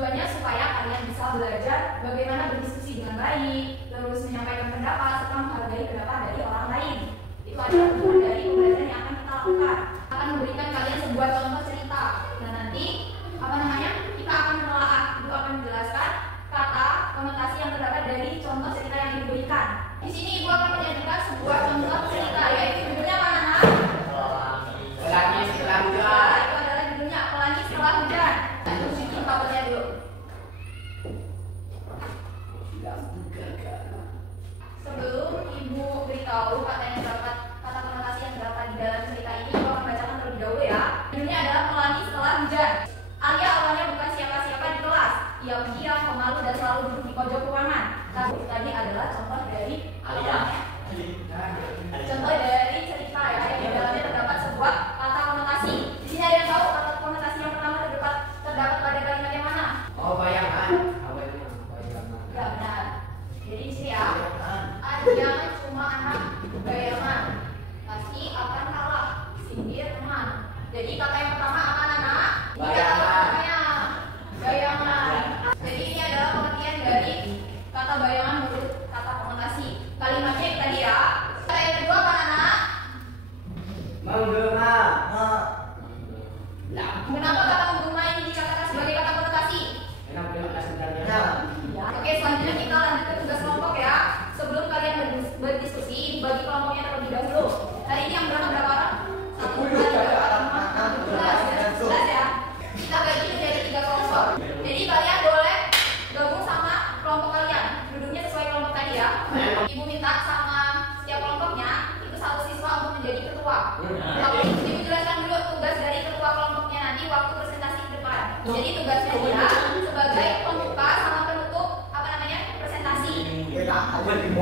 Tujuannya supaya kalian bisa belajar bagaimana berdiskusi dengan baik, terus menyampaikan pendapat serta menghargai pendapat dari orang lain. Itu adalah tujuan dari pembelajaran yang akan kita lakukan. Akan memberikan kalian sebuah contoh cerita. Dan nanti kita akan menelaah, itu akan menjelaskan kata konotasi yang terdapat dari contoh cerita yang diberikan. Di sini ibu akan menyajikan sebuah contoh cerita, yaitu judulnya apa, Nana? Pelangi setelah hujan. Itu adalah judulnya Pelangi Setelah Hujan. Itu bikin tabelnya dulu. Sebelum ibu beritahu kata konotasi yang terdapat di dalam cerita ini, ibu akan bacakan terlebih dahulu ya. Judulnya adalah Pelangi Setelah Hujan. Alia awalnya bukan siapa-siapa di kelas. Ia pendiam, pemalu, dan selalu duduk di pojok ruangan. Tapi tadi adalah contoh dari Alia. Contoh dari cerita ya, yang di dalamnya terdapat sebuah kata konotasi. Di sini ada yang tahu kata konotasi yang pertama terdapat pada kalimat yang mana? Oh, bayangan. Ya benar. Jadi di sini ya, Alia cuma anak bayangan, pasti akan kalah, sindir teman. Jadi kata yang pertama apa, Nana? Bayangan. Bayangan. Jadi ini adalah pengertian dari kata bayangan menurut kata konotasi. Kalimatnya yang tadi ya. Kata yang kedua apa, Nana? Menggema. Kenapa kata menggema ini dikatakan sebagai kata konotasi? Enak banget sebenarnya. Ya. Oke, selanjutnya kita lanjut ke tugas kelompok ya. Sebelum kalian berdiskusi, bagi kelompoknya terlebih dahulu. Hari ini yang berapa orang? 1, 2, 3, 4, 5, 6, 7, 11 ya. Kita bagi menjadi 3 kelompok. Jadi kalian boleh gabung sama kelompok kalian. Duduknya sesuai kelompok tadi ya. Ibu minta sama setiap kelompoknya itu 1 siswa untuk menjadi ketua. Tapi ibu jelaskan dulu tugas dari ketua kelompoknya nanti waktu presentasi ke depan. Jadi tugasnya dia sebagai pembuka sama penutup presentasi.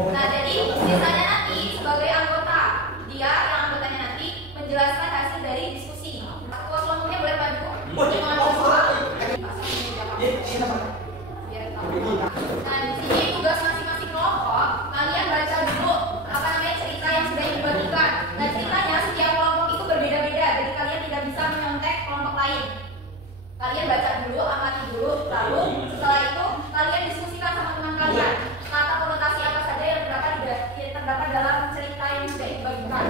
Nah, jadi sisanya nanti sebagai anggota, dia yang anggotanya nanti menjelaskan hasil dari diskusi. Ketua kelompoknya boleh maju. Nah, di sini tugas masing-masing kelompok, kalian baca dulu cerita yang sudah dibagikan. Nah, ceritanya setiap kelompok itu berbeda-beda, jadi kalian tidak bisa menyontek kelompok lain. Kalian baca dulu, amati dulu, lalu setelah itu kalian diskusikan sama teman kalian. Kata konotasi apa saja yang terdapat dalam cerita yang sudah dibagikan.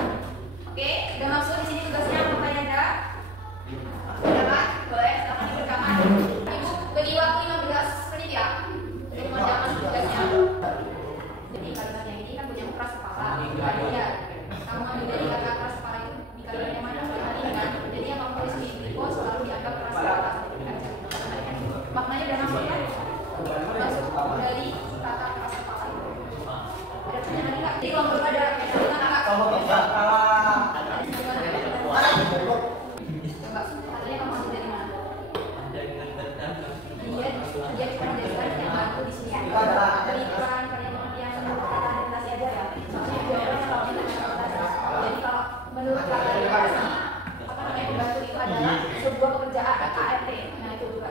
Oke, udah maksud di sini tugasnya apa aja? Sudah kan? Boleh, silakan dikerjakan. Ibu beri waktu 15 menit ya untuk mengerjakan tugasnya. Jadi kalimat yang ini kan punya keras kepala. Ya, kamu ambil dari kata keras kepala itu di kalimat yang mana? Jadi yang kamu tulis di info selalu dianggap keras kepala. Maknanya udah masuk ya? Masuk dari kata keras kepala itu. Ada pertanyaan lagi nggak? Jadi kelompok ada pertanyaan nggak? Coba, katanya kamu ambil dari mana? Dia cuma dari yang baru di sini. Berikan karya pengertian kata adaptasi aja ya. Soalnya jawabannya kalau kita adaptasi. Jadi kalau menurut kata adaptasi, pembantu itu adalah sebuah pekerjaan ART. Nah itu juga.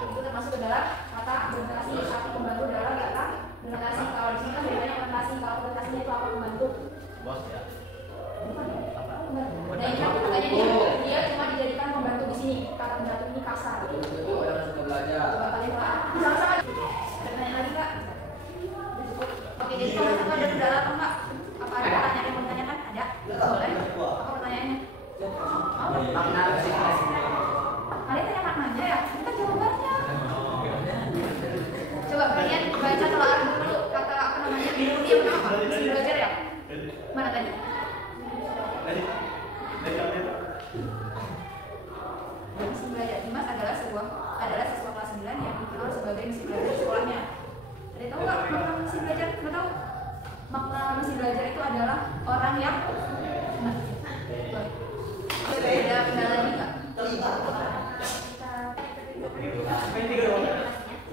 Itu termasuk ke dalam kata adaptasi. Tapi pembantu adalah kata adaptasi. Kalau di sini kan bedanya adaptasi. Kalau adaptasinya itu apa pembantu? Bos ya. Nah ini kan katanya dia cuma dijadikan pembantu di sini. Kata pembantu ini kasar. Coba kalian telah sama-sama. Pertanyaan lagi nggak? Oke, jadi kalau misalkan ada kendala atau enggak? Apa ada pertanyaan yang mau ditanyakan? Ada? Boleh? Apa pertanyaannya? Makna Kalian tanya maknanya ya? Kita jawabannya. Coba kalian baca telah dulu kata dia kenapa? Mesin belajar ya? Mana tadi? Mesin belajar Dimas adalah siswa kelas 9 yang dikenal sebagai mesin belajar di sekolahnya. Ada tahu nggak makna mesin belajar? Nggak tahu? Makna mesin belajar itu adalah orang yang ada kendala lagi nggak?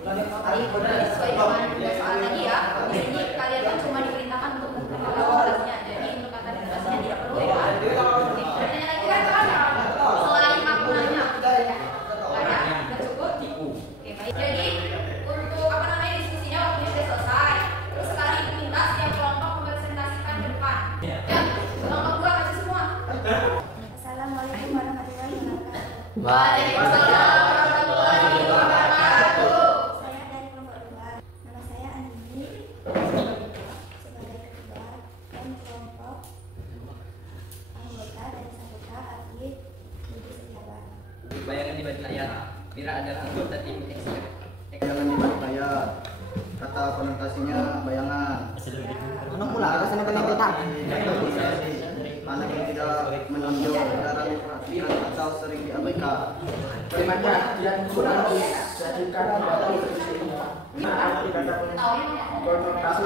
Sesuai dengan tugas soal tadi ya. Di sini kalian kan cuma diperintahkan untuk menentukan tugasnya. Jadi untuk kata tugasnya tidak perlu ya. Oke, pertanyaan lagi kan? Selain maknanya, ada? Udah cukup? Oke, baik. Jadi untuk diskusinya waktunya sudah selesai. Terus sekarang itu minta setiap kelompok mempresentasikan ke depan. Ya, kelompok 2 kasih semua. Assalamualaikum warahmatullahi wabarakatuh. Waalaikumsalam warahmatullahi wabarakatuh. kata konotasinya bayangan. Ano pula rasanya kena petak. Anak yang tidak menonjol, jarang diperhatikan atau sering diabaikan. Kalimatnya tidak kurang dijadikan dalam arti kata konotasi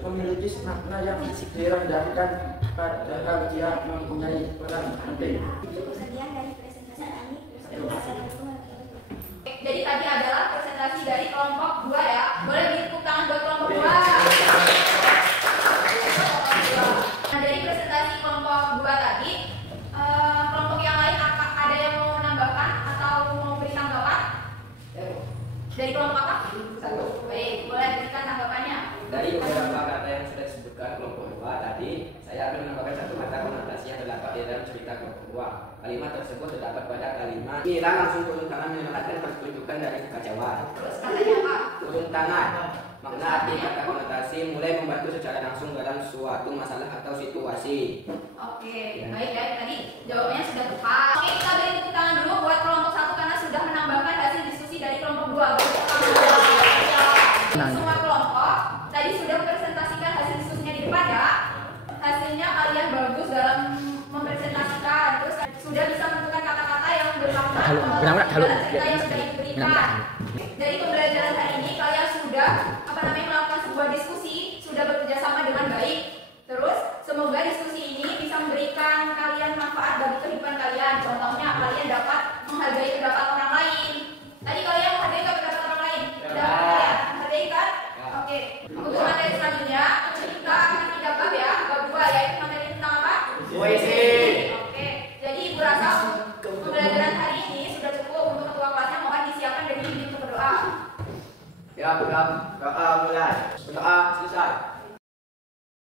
memiliki makna yang direndahkan padahal dia mempunyai peran penting. Jadi tadi adalah presentasi dari kelompok 2 ya. Boleh ditepuk tangan buat kelompok 2. Nah, dari presentasi kelompok 2 tadi, kelompok yang lain ada yang mau menambahkan atau mau beri tanggapan? Dari kelompok apa? 1. Baik, boleh berikan tanggapannya. Dari beberapa kata yang sudah disebutkan kelompok 2 tadi, saya akan menambahkan satu kata konotasi yang terdapat di dalam cerita kelompok 2. Kalimat tersebut terdapat pada kalimat Mira langsung turun tangan menyelamatkan pertunjukan dari kekacauan. Terus katanya apa? Turun tangan. Makna arti kata konotasi mulai membantu secara langsung dalam suatu masalah atau situasi. Oke, baik ya. Tadi jawabannya sudah tepat. Oke, kita beri tepuk tangan dulu buat kelompok 1 karena sudah menambahkan hasil diskusi dari kelompok 2. Semua kelompok tadi sudah mempresentasikan hasil diskusinya di depan ya. Hasilnya kalian bagus dalam mempresentasikan, terus sudah bisa menentukan kata-kata yang bermakna dalam cerita yang sudah diberikan. Dari pembelajaran hari ini kalian sudah melakukan sebuah diskusi, sudah bekerja sama dengan baik. Terus semoga diskusi ini bisa memberikan kalian manfaat bagi kehidupan kalian. Contohnya kalian dapat menghargai pendapat orang lain. Tadi kalian menghargai pendapat orang lain? Menghargai kan? Oke. Untuk materi selanjutnya kita akan pindah bab ya, bab 2 yaitu materi tentang apa? Puisi. Oke. Jadi Ibu rasa pembelajaran hari ini sudah cukup. Untuk ketua kelasnya mohon disiapkan dan dibimbing untuk berdoa. Ya,